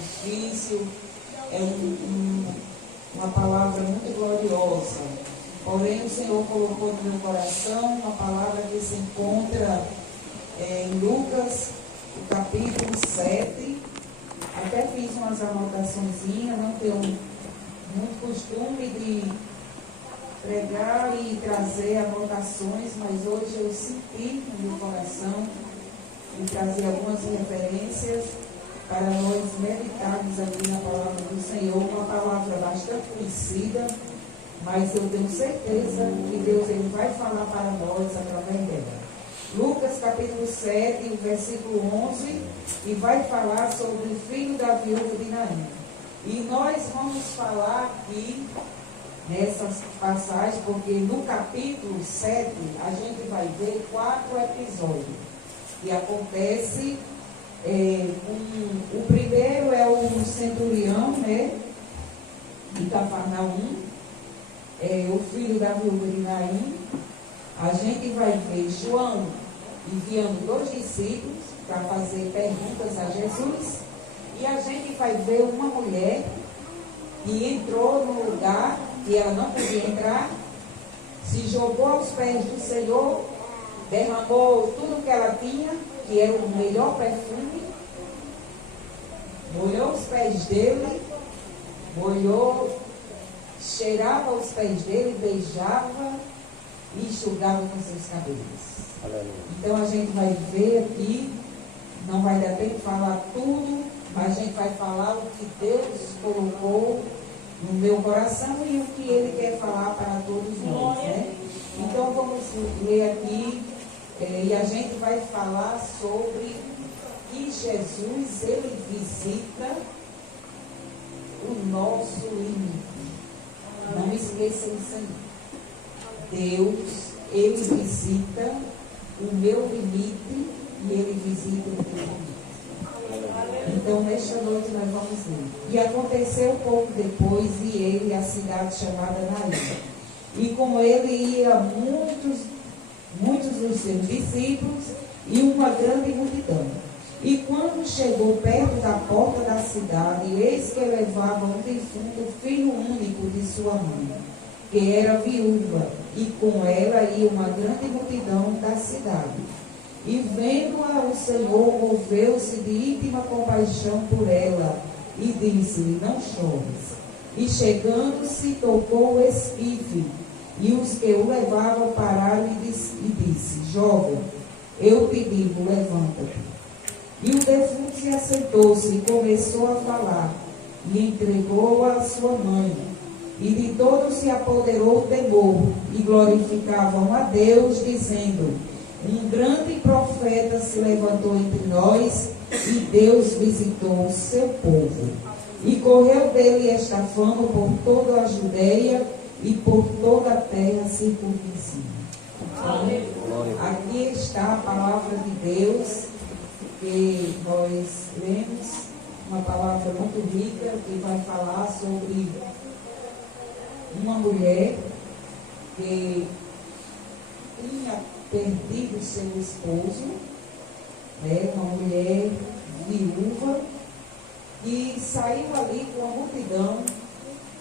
difícil, uma palavra muito gloriosa. Porém, o Senhor colocou no meu coração uma palavra que se encontra em Lucas, o capítulo 7. Até fiz umas anotaçõezinhas, não tenho muito costume de pregar e trazer anotações, mas hoje eu senti no meu coração e trazer algumas referências para nós meditarmos aqui na palavra do Senhor, uma palavra bastante conhecida, mas eu tenho certeza que Deus ele vai falar para nós através dela. Lucas capítulo 7, versículo 11, e vai falar sobre o filho da viúva de Naim. E nós vamos falar aqui nessas passagens, porque no capítulo 7 a gente vai ver 4 episódios que acontece. O primeiro é o centurião, né, de Cafarnaum, o filho da viúva de Naim. A gente vai ver João enviando 2 discípulos para fazer perguntas a Jesus. E a gente vai ver uma mulher que entrou no lugar que ela não podia entrar, se jogou aos pés do Senhor, derramou tudo que ela tinha, que era o melhor perfume, molhou os pés dele, cheirava os pés dele, beijava e enxugava com seus cabelos. Aleluia. Então a gente vai ver aqui, não vai dar tempo de falar tudo, mas a gente vai falar o que Deus colocou no meu coração e o que Ele quer falar para todos nós, né? Então vamos ler aqui, e a gente vai falar sobre que Jesus, Ele visita o nosso limite. Não esqueçam isso aí. Deus, Ele visita o meu limite e Ele visita o teu limite. Então, nesta noite nós vamos ler. E aconteceu pouco depois, e ele a cidade chamada Naim. E com ele ia muitos dos seus discípulos e uma grande multidão. E quando chegou perto da porta da cidade, eis que levava um defunto filho único de sua mãe, que era viúva, e com ela ia uma grande multidão da cidade. E vendo-a, o Senhor moveu-se de íntima compaixão por ela, e disse-lhe: não chores. E chegando-se, tocou o esquife, e os que o levavam pararam e disse: jovem, eu te digo, levanta-te. E o defunto se assentou-se e começou a falar, e entregou-a à sua mãe. E de todos se apoderou o temor, e glorificavam a Deus, dizendo: um grande profeta se levantou entre nós, e Deus visitou o seu povo. E correu dele esta fama por toda a Judeia e por toda a terra circunvizinha. Então, aqui está a palavra de Deus, que nós lemos, uma palavra muito rica, que vai falar sobre uma mulher que tinha perdido seu esposo, né, uma mulher viúva, e saiu ali com a multidão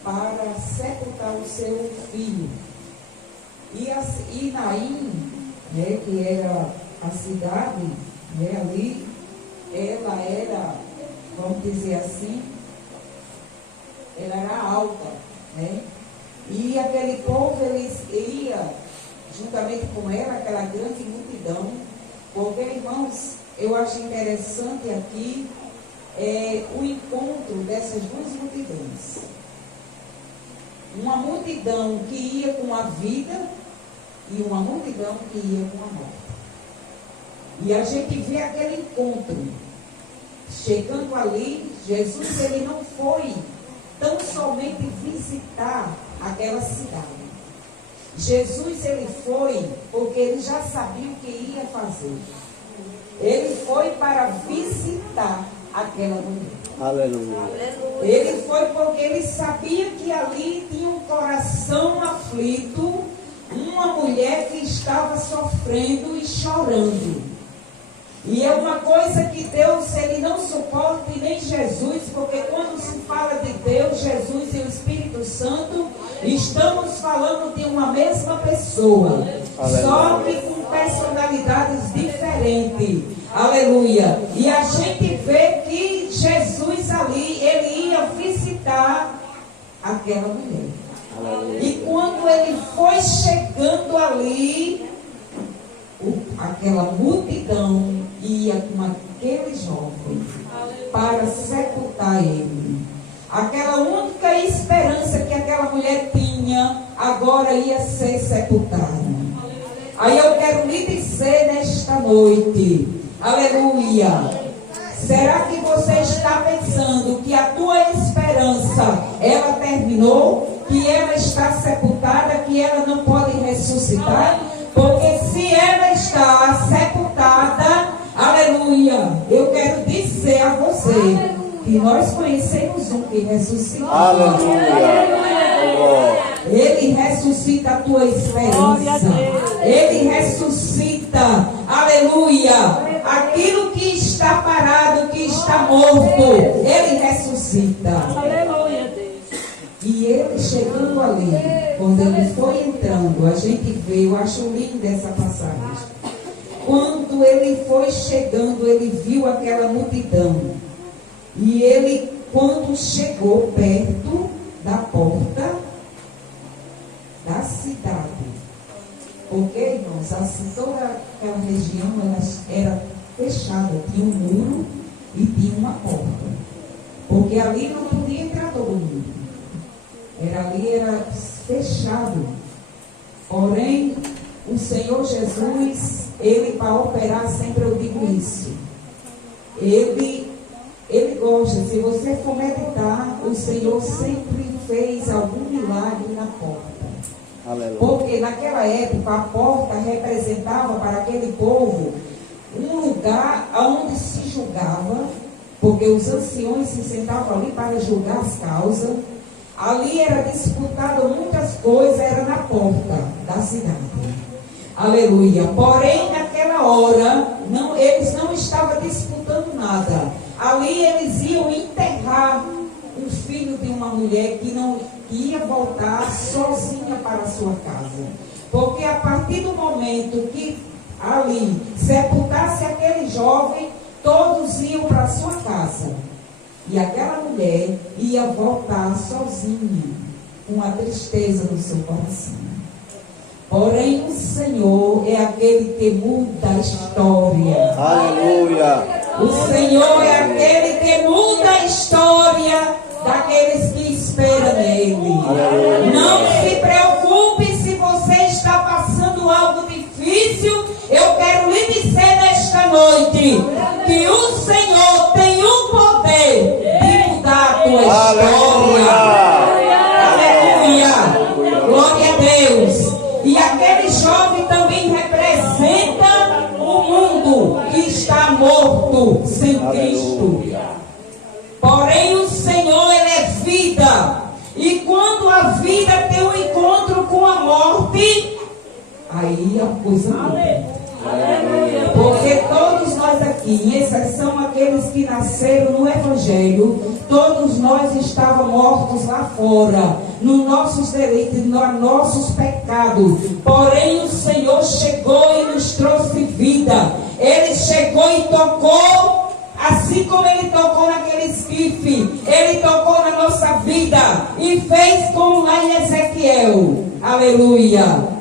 para sepultar o seu filho. E Naim, né, que era a cidade, né, ali, ela era, vamos dizer assim, ela era alta, né? E aquele povo, eles ia juntamente com ela, aquela grande multidão, porque, irmãos, eu acho interessante aqui o encontro dessas 2 multidões. Uma multidão que ia com a vida e uma multidão que ia com a morte. E a gente vê aquele encontro. Chegando ali, Jesus ele não foi tão somente visitar aquela cidade. Jesus ele foi porque ele já sabia o que ia fazer. Ele foi para visitar aquela mulher. Aleluia. Ele foi porque ele sabia que ali tinha um coração aflito, uma mulher que estava sofrendo e chorando. E é uma coisa que Deus, ele não suporta, e nem Jesus, porque quando se fala de Deus, Jesus e o Espírito Santo, estamos falando de uma mesma pessoa, só que com personalidades diferentes. Aleluia. E a gente vê que Jesus ali, ele ia visitar aquela mulher. Aleluia. E quando ele foi chegando ali, aquela multidão ia com aquele jovem para sepultar ele. Aquela única esperança que aquela mulher tinha, agora ia ser sepultada. Aí eu quero lhe dizer nesta noite, aleluia, será que você está pensando que a tua esperança, ela terminou? Que ela está sepultada, que ela não pode ressuscitar? Porque se ela está sepultada, aleluia, eu quero dizer a você que nós conhecemos um que ressuscitou. Aleluia. Ele ressuscita a tua esperança. Ele ressuscita, aleluia, aquilo que está parado, que está morto. Ele ressuscita. Aleluia, Deus. E ele chegando ali, quando ele foi entrando, a gente vê, eu acho linda essa passagem. Quando ele foi chegando, ele viu aquela multidão. E ele, quando chegou perto da porta da cidade, porque, irmãos, assim, toda aquela região era fechada, tinha um muro e tinha uma porta, porque ali não podia entrar todo mundo, era fechado. Porém, o Senhor Jesus, ele, para operar, sempre eu digo isso, ele gosta, se você for meditar, o Senhor sempre fez algum milagre na porta. Aleluia. Porque naquela época a porta representava para aquele povo um lugar onde se julgava, porque os anciões se sentavam ali para julgar as causas. Ali era disputado muitas coisas, era na porta da cidade. Aleluia. Porém, naquela hora, eles não estavam disputando nada. Ali eles iam enterrar um filho de uma mulher que ia voltar sozinha para a sua casa. Porque a partir do momento que ali sepultasse aquele jovem, todos iam para a sua casa. E aquela mulher ia voltar sozinha, com a tristeza no seu coração. Porém, o Senhor é aquele que muda a história. Aleluia. O Senhor é aquele que muda a história daqueles que esperam nele. Aleluia. Não se preocupe se você está passando algo difícil. Eu quero lhe dizer nesta noite que o Senhor tem o poder de mudar a tua história. Aleluia. Glória a Deus. E aquele jovem também representa o mundo que está morto sem Cristo. Porém o Senhor, ele é vida. E quando a vida tem um encontro com a morte, aí a coisa muda. Porque todos nós aqui, em exceção aqueles que nasceram no Evangelho, todos nós estávamos mortos lá fora, nos nossos delitos, nos nossos pecados. Porém o Senhor chegou e nos trouxe vida. Ele chegou e tocou, assim como ele tocou naquele esquife, ele tocou na nossa vida e fez como lá em Ezequiel. Aleluia.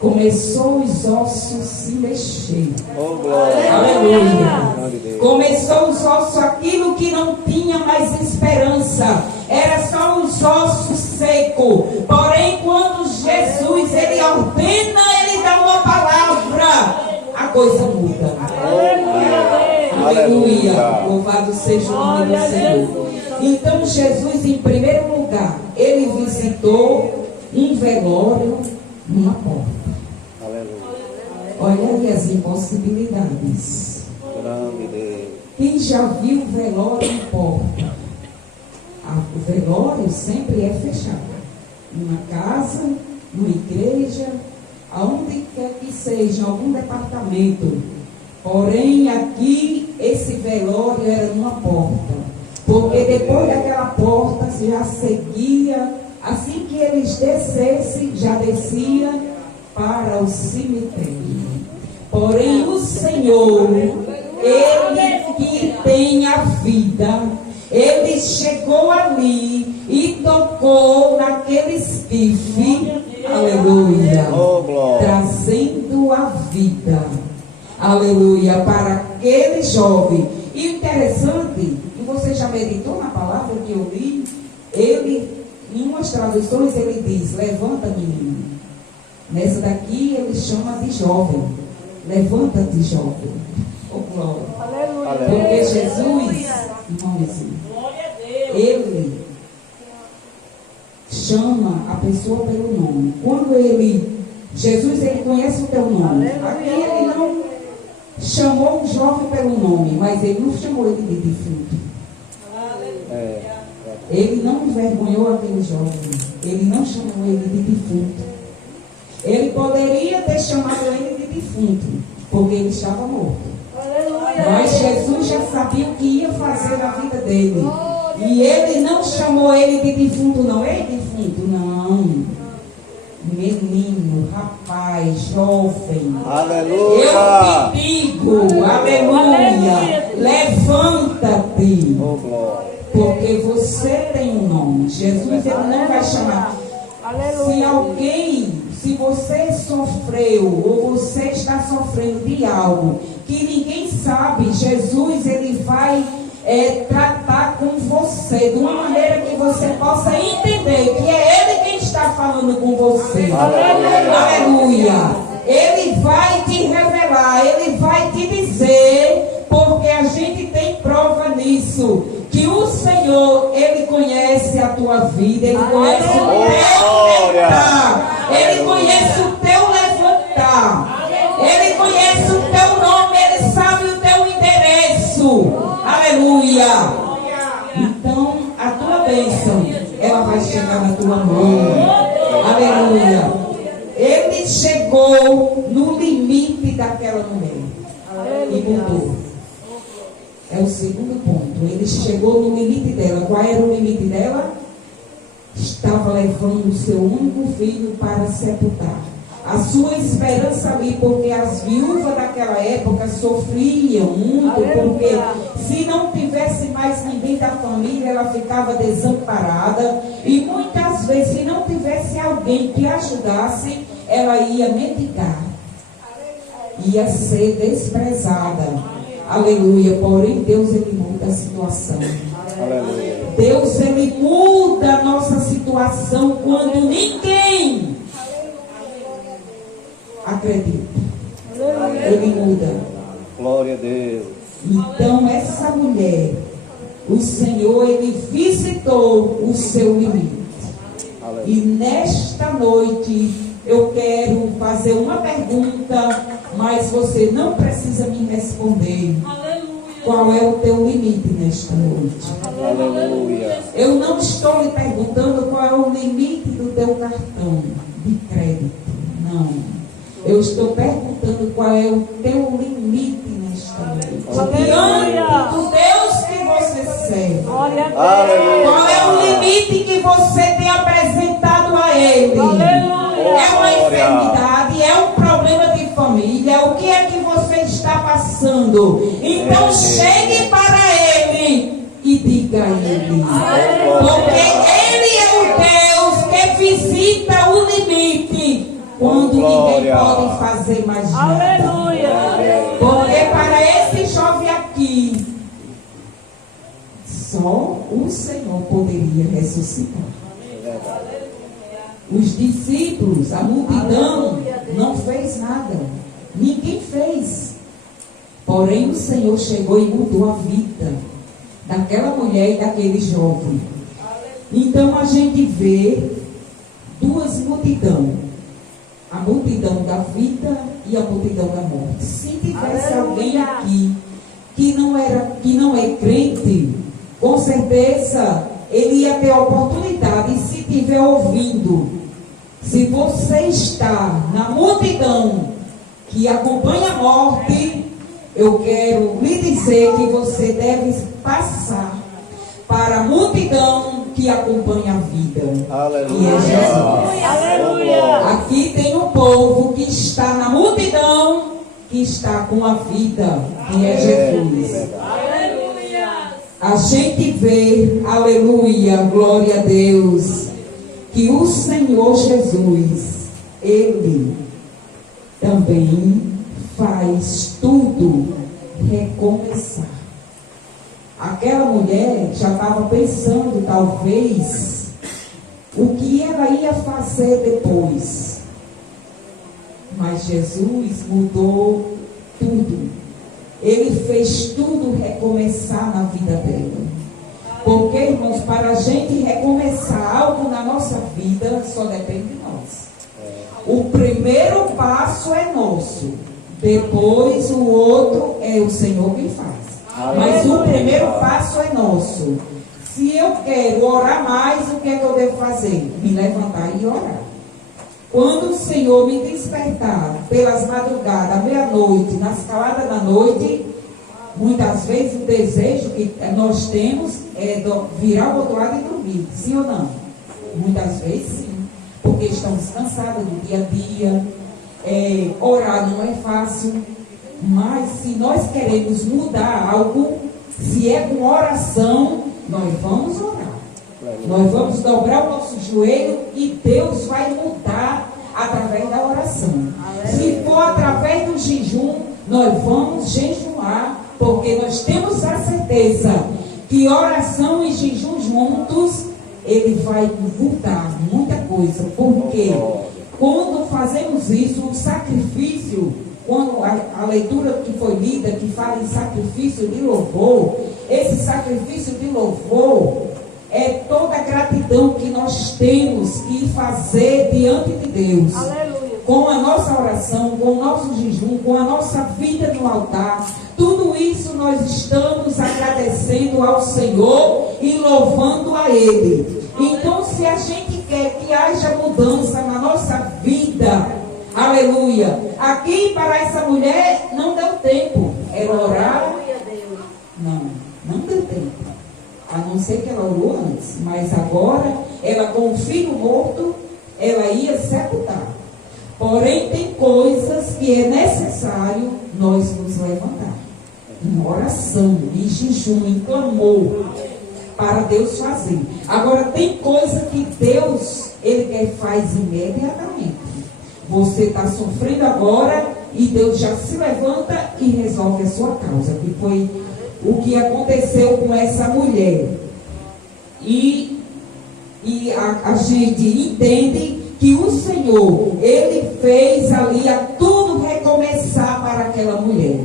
Começou os ossos se mexer. Oh, glória. Aleluia. Começou os ossos, aquilo que não tinha mais esperança. Era só os ossos secos. Porém, quando Jesus, ele ordena, ele dá uma palavra, a coisa muda. Aleluia. Louvado seja o nome do Senhor. Então, Jesus, em primeiro lugar, ele visitou um velório numa porta. Olha aí as impossibilidades. Quem já viu velório em porta? O velório sempre é fechado. Numa casa, numa igreja, aonde quer que seja, algum departamento. Porém, aqui, esse velório era numa porta. Porque depois daquela porta, se já seguia, assim que eles descessem, já descia para o cemitério. Porém, o Senhor, Ele que tem a vida, Ele chegou ali e tocou naquele esquife, aleluia, trazendo a vida, aleluia, para aquele jovem. E o interessante, e você já meditou na palavra que eu li, ele, em umas traduções, ele diz: levanta, menino. Nessa daqui ele chama de jovem. Levanta-te, jovem. Oh, glória. Aleluia. Porque Jesus, irmãozinho, ele chama a pessoa pelo nome. Quando Jesus, ele conhece o teu nome. Aqui ele não chamou o jovem pelo nome, mas ele não chamou ele de defunto. Ele não envergonhou aquele jovem. Ele não chamou ele de defunto. Ele poderia ter chamado ele de defunto, porque ele estava morto. Mas Jesus já sabia o que ia fazer na vida dele. E ele não chamou ele de defunto, não. Ei, defunto, não. Menino, rapaz, jovem. Aleluia. Eu te digo, aleluia. Levanta-te. Porque você tem um nome. Jesus, ele não vai chamar. Se você sofreu ou você está sofrendo de algo que ninguém sabe, Jesus, ele vai tratar com você de uma maneira que você possa entender que é ele quem está falando com você. Aleluia. Ele vai te revelar, ele vai te dizer, porque a gente tem prova nisso, que o Senhor, ele conhece a tua vida, ele conhece o teu levantar, ele conhece o teu levantar, ele conhece o teu nome, ele sabe o teu endereço. Aleluia. Então, a tua bênção, ela vai chegar na tua mão. Aleluia. Ele chegou no limite daquela mulher e mudou. É o segundo ponto. Ele chegou no limite dela. Qual era o limite dela? Estava levando o seu único filho para sepultar. A sua esperança ali, porque as viúvas daquela época sofriam muito, porque se não tivesse mais ninguém da família, ela ficava desamparada. E muitas vezes, se não tivesse alguém que ajudasse, ela ia mendigar. Ia ser desprezada. Aleluia. Porém, Deus, ele muda a situação. Aleluia. Deus, ele muda a nossa situação quando ninguém acredita. Ele muda. Glória a Deus. Então, essa mulher, o Senhor, ele visitou o seu limite. Aleluia. E nesta noite, eu quero fazer uma pergunta, mas você não precisa me responder. Aleluia. Qual é o teu limite nesta noite? Aleluia. Eu não estou lhe perguntando qual é o limite do teu cartão de crédito. Não. Eu estou perguntando qual é o teu limite nesta noite. Diante do Deus que você serve. Qual é o limite que você tem apresentado a Ele? É uma enfermidade, é um problema de família, o que é que você está passando? Então chegue para Ele e diga a Ele, porque Ele é o Deus que visita o limite quando ninguém pode fazer mais nada. Porque para esse jovem aqui, só o Senhor poderia ressuscitar. Os discípulos, a multidão, não fez nada. Ninguém fez. Porém, o Senhor chegou e mudou a vida daquela mulher e daquele jovem. Então, a gente vê duas multidões. A multidão da vida e a multidão da morte. Se tivesse alguém aqui que não é crente, com certeza ele ia ter a oportunidade, se estiver ouvindo. Se você está na multidão que acompanha a morte, eu quero lhe dizer que você deve passar para a multidão que acompanha a vida. Aleluia. E é Jesus. Aleluia. Aqui tem um povo que está na multidão, que está com a vida, que é Jesus. Aleluia. A gente vê, aleluia, glória a Deus, que o Senhor Jesus, Ele também faz tudo recomeçar. Aquela mulher já estava pensando, talvez, o que ela ia fazer depois. Mas Jesus mudou tudo. Ele fez tudo recomeçar na vida dela. Porque, irmãos, para a gente recomeçar algo na nossa vida, só depende de nós. O primeiro passo é nosso. Depois o outro é o Senhor que faz. Mas o primeiro passo é nosso. Se eu quero orar mais, o que é que eu devo fazer? Me levantar e orar. Quando o Senhor me despertar pelas madrugadas, à meia-noite, nas caladas da noite, muitas vezes o desejo que nós temos é virar o outro lado e dormir. Sim ou não? Muitas vezes sim. Porque estamos cansados do dia a dia. Orar não é fácil. Mas se nós queremos mudar algo, se é com oração, nós vamos orar. Nós vamos dobrar o nosso joelho e Deus vai mudar através da oração. Se for através do jejum, nós vamos jejuar, porque nós temos a certeza que oração e jejum juntos, ele vai mudar muita coisa. Porque quando fazemos isso, o sacrifício, quando a leitura que foi lida, que fala em sacrifício de louvor, esse sacrifício de louvor é toda a gratidão que nós temos que fazer diante de Deus. Aleluia. Com a nossa oração, com o nosso jejum, com a nossa vida no altar, tudo isso nós estamos agradecendo ao Senhor e louvando a Ele. Então, se a gente quer que haja mudança na nossa vida, aleluia, aqui para essa mulher não deu tempo, era orar, não deu tempo. A não ser que ela orou antes, mas agora, ela com o filho morto, ela ia sepultar. Porém, tem coisas que é necessário nós nos levantar. Em oração, em jejum, em clamor, para Deus fazer. Agora, tem coisa que Deus, Ele faz imediatamente. Você está sofrendo agora e Deus já se levanta e resolve a sua causa, que foi o que aconteceu com essa mulher. E a gente entende que o Senhor, Ele fez ali a tudo recomeçar para aquela mulher.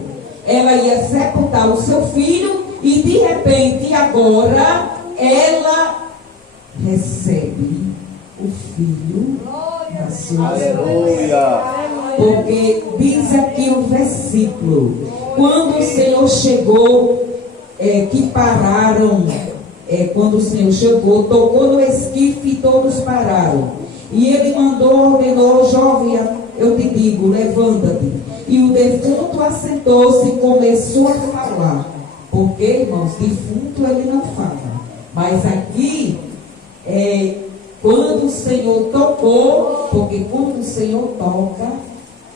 Ela ia sepultar o seu filho e de repente agora ela recebe o filho da sua esposa. Porque diz aqui o versículo, quando o Senhor chegou, que pararam, quando o Senhor chegou, tocou no esquife e todos pararam. E ele ordenou, jovem, eu te digo, levanta-te. E o defunto assentou-se e começou a falar. Porque, irmãos, defunto ele não fala. Mas aqui, quando o Senhor tocou, porque quando o Senhor toca,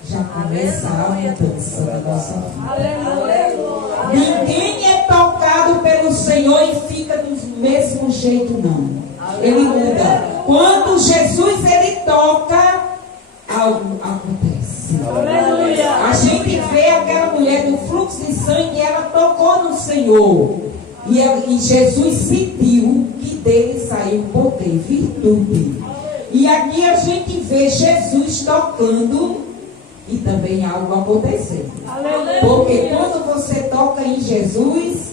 já começa a mudança da nossa vida. Ninguém é tocado pelo Senhor e fica do mesmo jeito, não. Ele muda. Quando Jesus ele toca, algo acontece. A gente vê aquela mulher do fluxo de sangue, ela tocou no Senhor. E Jesus sentiu que dele saiu poder, virtude. E aqui a gente vê Jesus tocando e também algo acontecendo. Porque quando você toca em Jesus,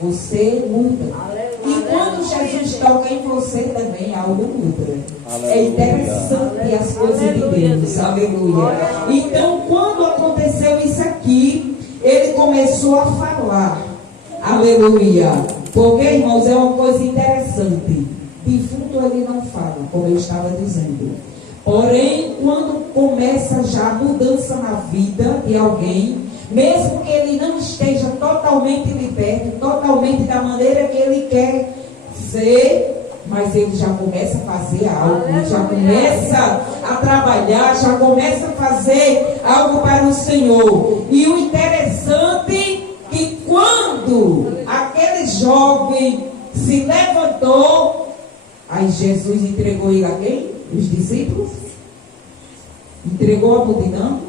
você muda. E quando Jesus toca em você também, algo muda. É interessante as coisas de Deus. Aleluia. Então, quando aconteceu isso aqui, ele começou a falar. Aleluia. Porque, irmãos, é uma coisa interessante. Defunto ele não fala, como eu estava dizendo. Porém, quando começa já a mudança na vida de alguém, mesmo que ele não esteja totalmente liberto, totalmente da maneira que ele quer ser, mas ele já começa a fazer algo, já começa a trabalhar, já começa a fazer algo para o Senhor. E o interessante é que quando aquele jovem se levantou, aí Jesus entregou ele a quem? Os discípulos? Entregou a multidão?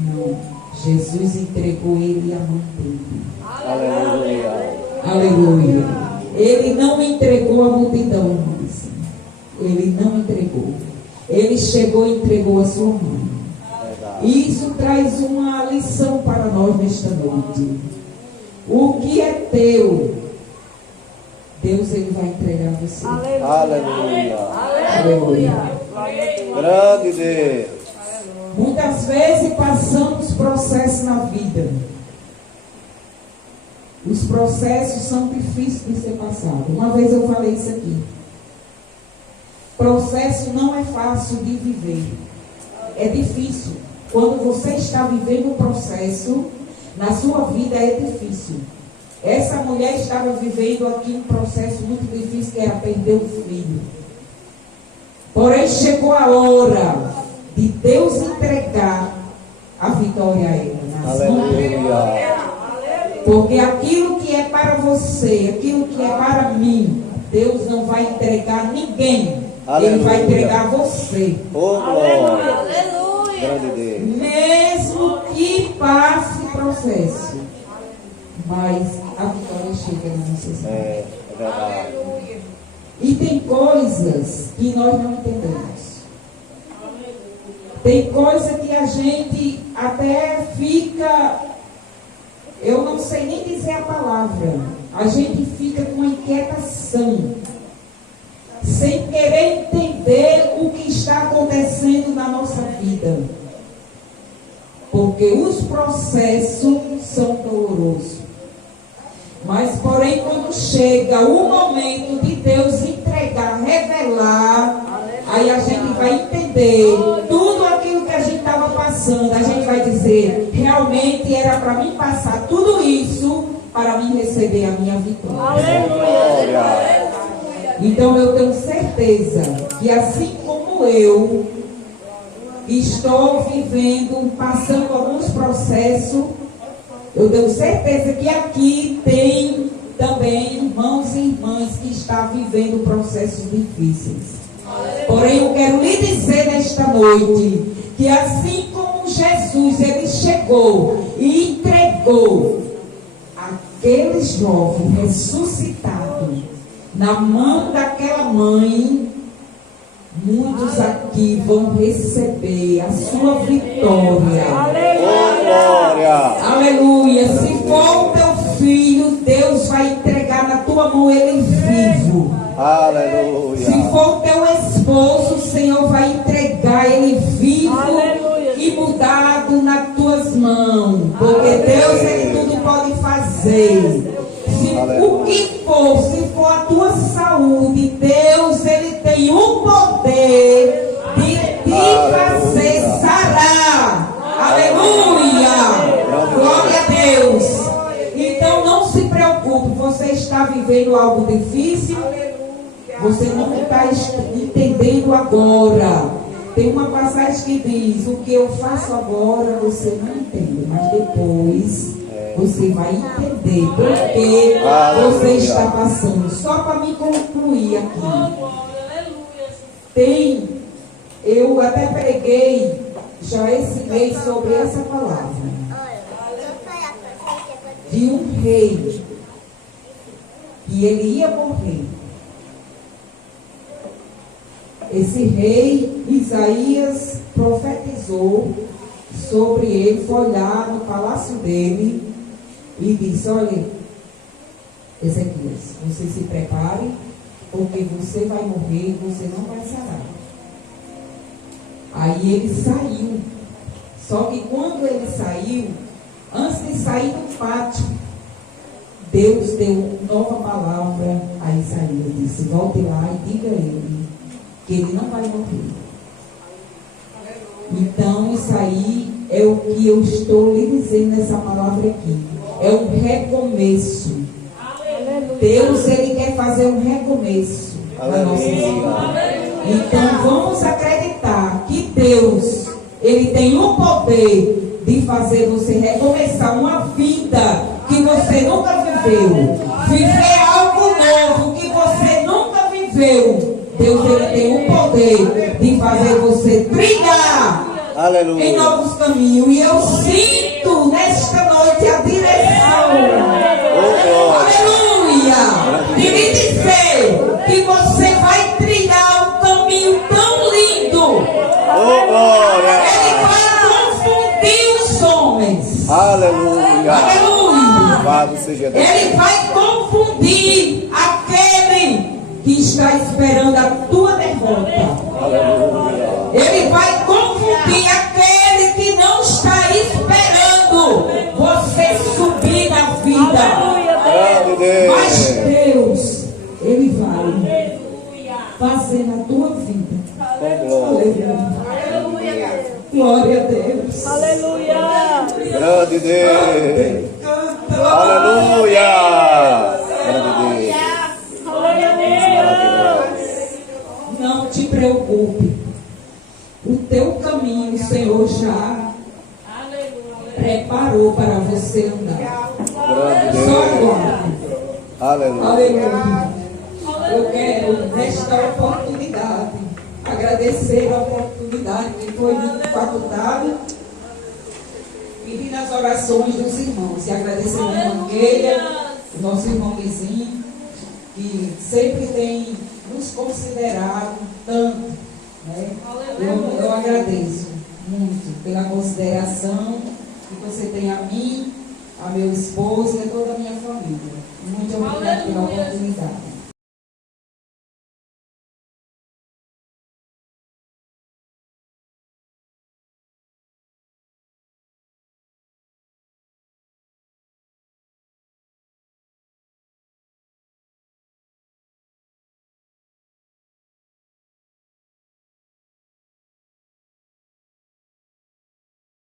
Não. Jesus entregou ele a mãe dele. Aleluia. Aleluia. Ele não entregou a multidão, irmãos. Ele não entregou. Ele chegou e entregou a sua mãe. E isso traz uma lição para nós nesta noite. O que é teu, Deus ele vai entregar a você. Aleluia. Aleluia. Grande Deus. Muitas vezes passamos processos na vida. Os processos são difíceis de ser passados. Uma vez eu falei isso aqui. Processo não é fácil de viver. É difícil. Quando você está vivendo um processo, na sua vida é difícil. Essa mulher estava vivendo aqui um processo muito difícil, que era perder o filho. Porém, chegou a hora de Deus entregar a vitória a ela. Aleluia. Porque aquilo que é para você, aquilo que é para mim, Deus não vai entregar a ninguém. Aleluia. Ele vai entregar a você. Oh, glória. Aleluia. Grande Deus. Mesmo que passe processo, mas a vitória chega na nossa vida. É verdade. E tem coisas que nós não entendemos. Tem coisa que a gente até fica, eu não sei nem dizer a palavra, a gente fica com inquietação, sem querer entender o que está acontecendo na nossa vida. Porque os processos são dolorosos. Mas, porém, quando chega o momento de Deus entregar, revelar, aí a gente vai entender tudo aquilo que a gente estava passando. A gente vai dizer, realmente era para mim passar tudo isso para mim receber a minha vitória. Glória. Então eu tenho certeza que assim como eu estou vivendo, passando alguns processos, eu tenho certeza que aqui tem também irmãos e irmãs que estão vivendo processos difíceis. Porém, eu quero lhe dizer nesta noite que assim como Jesus, ele chegou e entregou aquele jovem ressuscitado na mão daquela mãe, muitos aqui vão receber a sua vitória. Oh, glória. Aleluia. Se for o teu filho, Deus vai entregar na tua mão ele vivo. Aleluia. Se for o teu esposo, o Senhor vai entregar ele vivo. Aleluia. E mudado nas tuas mãos. Porque Deus ele tudo pode fazer. O que for, se for a tua saúde, Deus ele tem o poder de te fazer sarar. Aleluia! Glória a Deus! Então não se preocupe, você está vivendo algo difícil, você não está entendendo agora. Tem uma passagem que diz, o que eu faço agora você não entende, mas depois você vai entender porque você está passando. Só para me concluir aqui. Eu até preguei já esse mês sobre essa palavra. De um rei. Que ele ia morrer. Esse rei, Isaías, profetizou sobre ele, foi lá no palácio dele e disse, olha, Ezequias, você se prepare, porque você vai morrer e você não vai sarar. Aí ele saiu. Só que quando ele saiu, antes de sair do pátio, Deus deu nova palavra a Isaías. Disse, volte lá e diga a ele que ele não vai morrer. Então isso aí é o que eu estou lhe dizendo nessa palavra aqui. É um recomeço. Deus, Ele quer fazer um recomeço na nossa vida. Então vamos acreditar que Deus, Ele tem o poder de fazer você recomeçar uma vida que você nunca viveu. Viver algo novo que você nunca viveu. Deus, Ele tem o poder de fazer você trilhar em novos caminhos. E eu sinto nesta noite a direção. Aleluia! De me dizer que você vai trilhar um caminho tão lindo. Ele vai confundir os homens. Aleluia! Aleluia! Ele vai confundir aquele que está esperando a tua derrota. Aleluia! Ele vai confundir aquele que não está esperando você subir na vida. Mas Deus, Ele vai fazer na tua vida. Aleluia. Glória a Deus. Aleluia. Grande Deus. Aleluia. Grande Deus. Não te preocupe. O teu caminho o Senhor já preparou para você andar. Só agora. Aleluia. Eu quero, nesta oportunidade, agradecer a oportunidade que foi me facultada, pedir as orações dos irmãos. E agradecer a irmã Keila, o nosso irmão Vizinho, que sempre tem nos considerado tanto. Né? Eu agradeço muito pela consideração que você tem a mim, a meu esposo e a toda a minha família. Muito obrigada pela oportunidade.